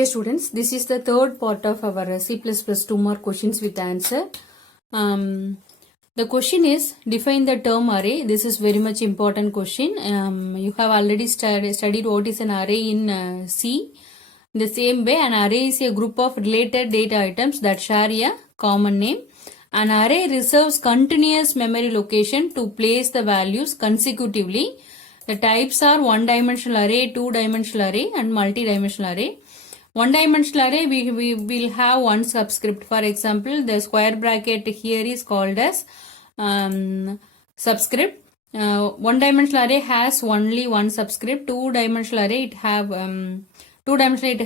Dear students, this is the third part of our C++ 2 mark questions with answer. The question is, define the term array. This is very much important question. You have already studied what is an array in C. In the same way, an array is a group of related data items that share a common name. An array reserves continuous memory location to place the values consecutively. The types are one-dimensional array, two-dimensional array and multi-dimensional array. One-dimensional array, we will have one subscript. For example, the square bracket here is called as subscript. One-dimensional array has only one subscript. Two-dimensional array, it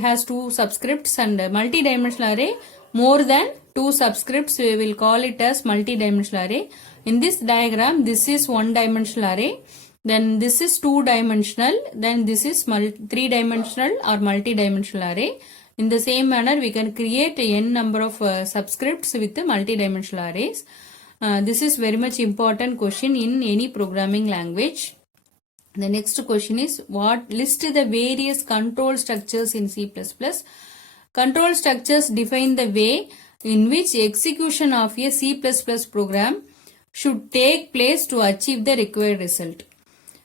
has two subscripts, and multi-dimensional array more than two subscripts. We will call it as multi-dimensional array. In this diagram, this is one-dimensional array. Then this is two-dimensional, then this is three-dimensional or multi-dimensional array. In the same manner, we can create n number of subscripts with the multi-dimensional arrays. This is very much important question in any programming language. The next question is, list the various control structures in C++. Control structures define the way in which execution of a C++ program should take place to achieve the required result.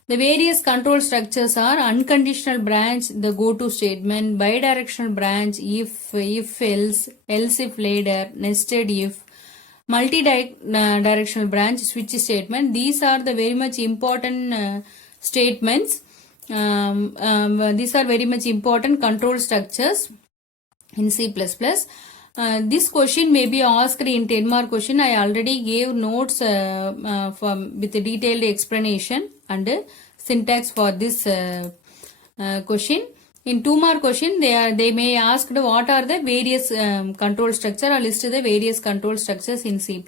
The various control structures are unconditional branch, the goto statement, bidirectional branch, if else if later, nested if, multi-directional branch, switch statement. These are the very much important statements. These are very much important control structures in C++. This question may be asked in 10 mark question. I already gave notes with a detailed explanation and syntax for this question. In 2 mark question, they may ask what are the various control structure or list the various control structures in C++.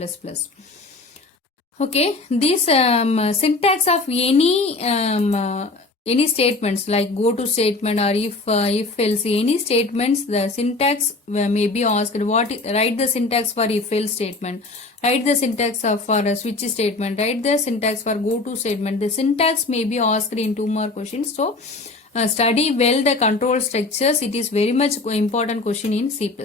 Okay, this syntax of any statements like goto statement or if else, any statements, the syntax may be asked. Write the syntax for if else statement, write the syntax for a switch statement, write the syntax for goto statement. The syntax may be asked in 2 more questions. So study well the control structures. It is very much important question in C++.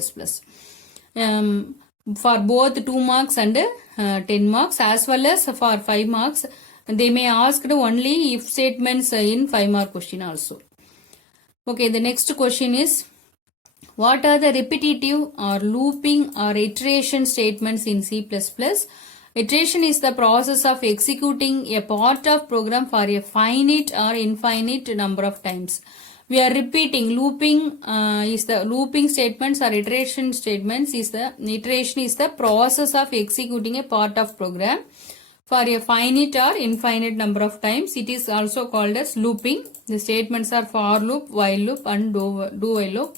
For both 2 marks and 10 marks as well as for 5 marks. They may ask only if statements in 5 mark question also. Okay, the next question is, what are the repetitive or looping or iteration statements in C++? Iteration is the process of executing a part of program for a finite or infinite number of times. We are repeating. Looping is the looping statements or iteration statements iteration is the process of executing a part of program for a finite or infinite number of times. It is also called as looping. The statements are for loop, while loop and do while loop.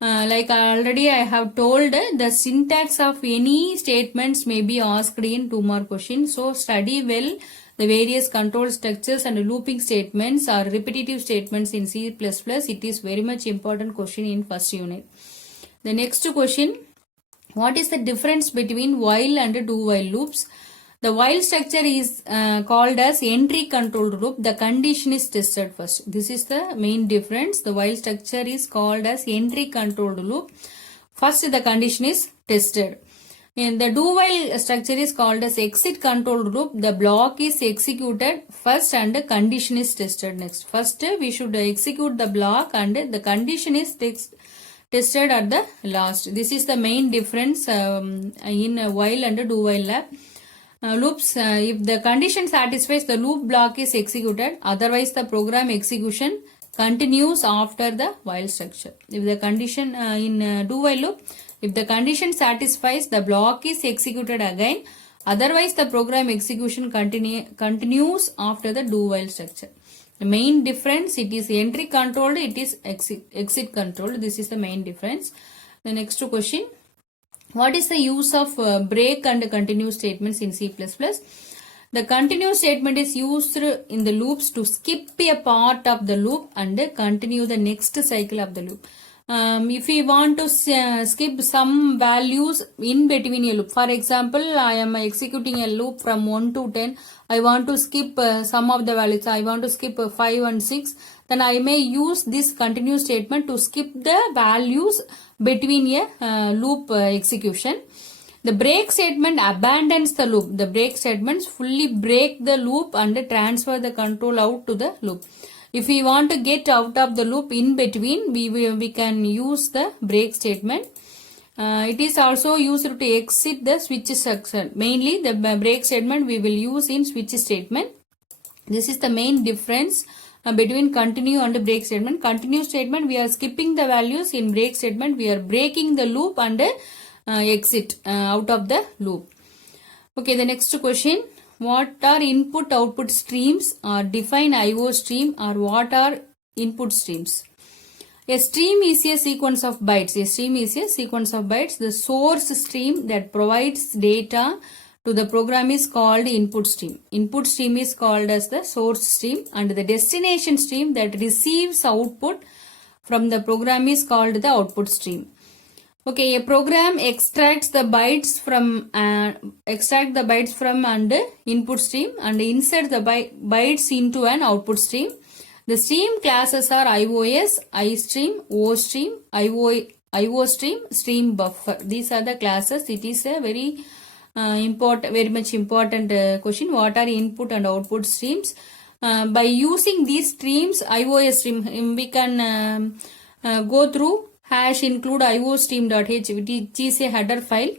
Like already I have told, the syntax of any statements may be asked in 2 mark question. So study well the various control structures and looping statements or repetitive statements in C++. It is very much important question in first unit. The next question, what is the difference between while and do while loops? The while structure is called as entry controlled loop. The condition is tested first. This is the main difference. The while structure is called as entry controlled loop. First the condition is tested. And the do while structure is called as exit controlled loop. The block is executed first and the condition is tested next. First we should execute the block and the condition is tested at the last. This is the main difference in while and do while loops. If the condition satisfies, the loop block is executed. Otherwise, the program execution continues after the while structure. If the condition in do while loop, if the condition satisfies, the block is executed again. Otherwise, the program execution continues after the do while structure. The main difference, it is entry controlled, it is exit controlled. This is the main difference. The next question. What is the use of break and continue statements in C++? The continue statement is used in the loops to skip a part of the loop and continue the next cycle of the loop. if we want to skip some values in between a loop, for example, I am executing a loop from 1 to 10. I want to skip some of the values. I want to skip 5 and 6. Then I may use this continue statement to skip the values between a loop execution. The break statement abandons the loop. The break statements fully break the loop and transfer the control out to the loop. If we want to get out of the loop in between, we can use the break statement. It is also used to exit the switch section. Mainly the break statement we will use in switch statement. This is the main difference between continue and break statement. Continue statement we are skipping the values. In break statement we are breaking the loop and exit out of the loop. Okay, the next question. What are input output streams, or define IO stream, or what are input streams? A stream is a sequence of bytes. A stream is a sequence of bytes. The source stream that provides data to the program is called input stream. Input stream is called as the source stream, and the destination stream that receives output from the program is called the output stream. Okay, a program extracts the bytes from and input stream and insert the bytes into an output stream. The stream classes are IOS, iStream, OStream, IOStream, stream buffer. These are the classes. It is a very much important question. What are input and output streams? By using these streams, IOS stream, we can go through hash include iostream.h, which is a header file.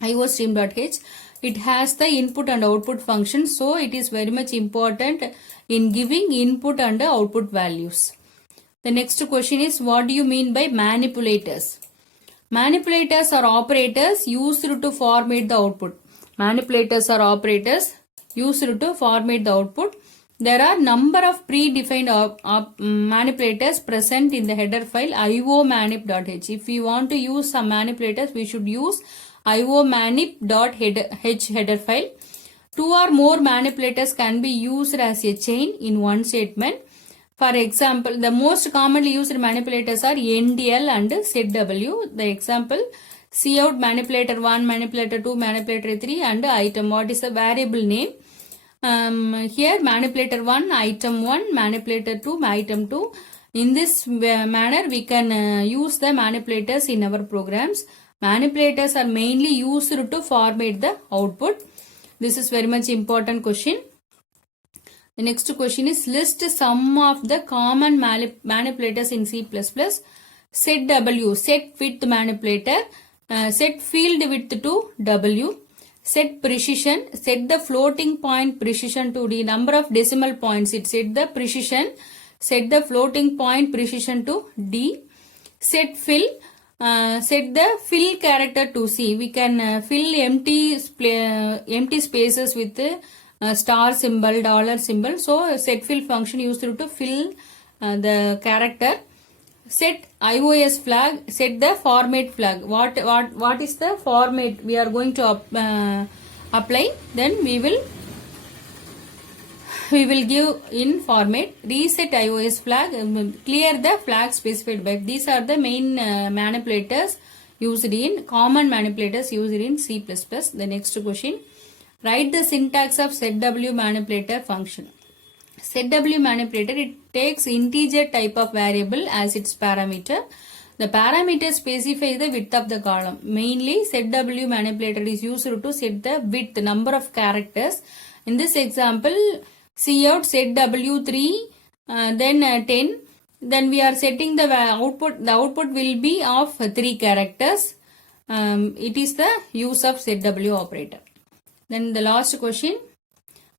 iostream.h, it has the input and output function, so it is very much important in giving input and output values. The next question is, what do you mean by manipulators? Manipulators are operators used to format the output. Manipulators are operators used to format the output. There are number of predefined manipulators present in the header file iomanip.h. If we want to use some manipulators, we should use iomanip.h header file. 2 or more manipulators can be used as a chain in one statement. For example, the most commonly used manipulators are NDL and ZW. The example, cout manipulator 1, manipulator 2, manipulator 3 and item. What is the variable name? Here manipulator 1, item 1, manipulator 2, item 2. In this manner we can use the manipulators in our programs. Manipulators are mainly used to format the output. This is very much important question. The next question is, list some of the common manipulators in C++. Set W, set width manipulator, set field width to W. Set precision, set the floating point precision to the number of decimal points. It set the precision, set the floating point precision to D. Set fill, set the fill character to C. We can fill empty spaces with star symbol, dollar symbol. So set fill function used to fill the character. Set IOS flag, set the format flag. What is the format we are going to apply? Then we will give in format. Reset IOS flag, clear the flag specified by. These are the main manipulators used in, common manipulators used in C++. The next question, write the syntax of setW manipulator function. setW manipulator, it takes integer type of variable as its parameter. The parameter specifies the width of the column. Mainly setW manipulator is used to set the width, number of characters. In this example, cout setW3, then 10. Then we are setting the output. The output will be of 3 characters. It is the use of setW operator. Then the last question.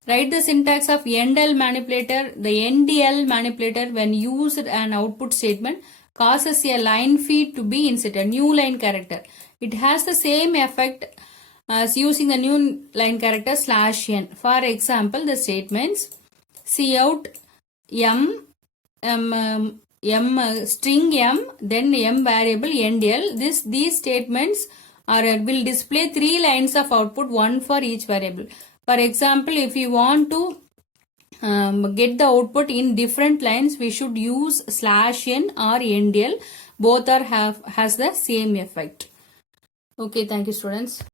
Write the syntax of NDL manipulator. The NDL manipulator, when used an output statement, causes a line feed to be inserted, new line character. It has the same effect as using the new line character /n. For example, the statements cout string m, then m variable NDL. These statements will display 3 lines of output, one for each variable. For example, if you want to get the output in different lines, we should use /n or NDL. both are has the same effect. Okay, thank you students.